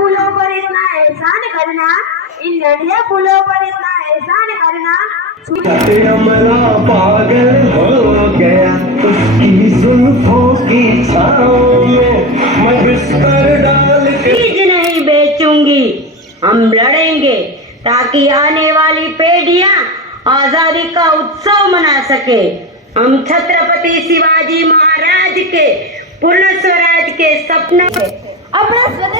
फूलों पर इतना एहसान करना इन लड़िए फूलों पर इतना एहसान करना चीज नहीं बेचूंगी हम लड़ेंगे ताकि आने वाली पेढ़िया आजादी का उत्सव मना सके हम छत्रपति शिवाजी महाराज के पूर्ण स्वराज के सपने अपना स्वदेश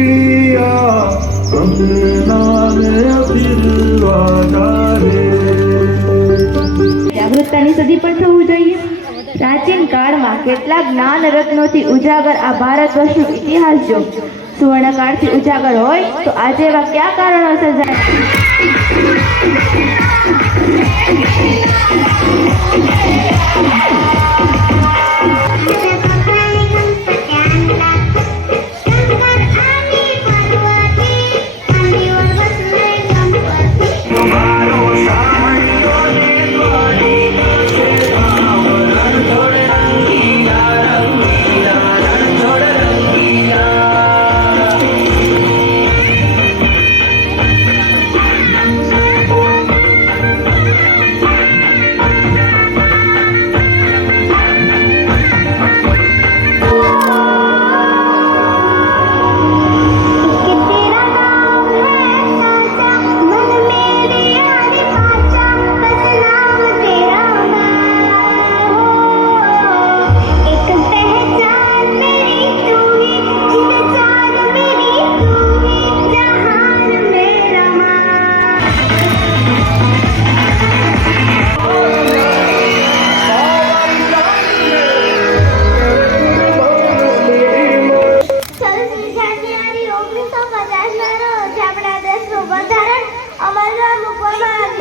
હજી પણ થવું જોઈએ પ્રાચીન કાળમાં કેટલા જ્ઞાન રત્નોથી ઉજાગર આ ભારત વર્ષનો ઇતિહાસ જો સુવર્ણ ઉજાગર હોય તો આજે એવા કયા કારણોસર જાય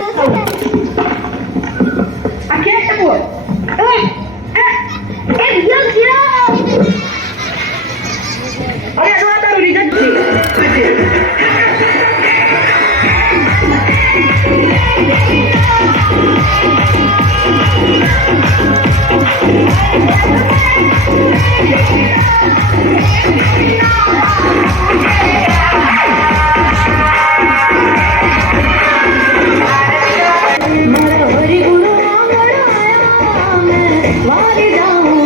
Oh! 我的丈夫。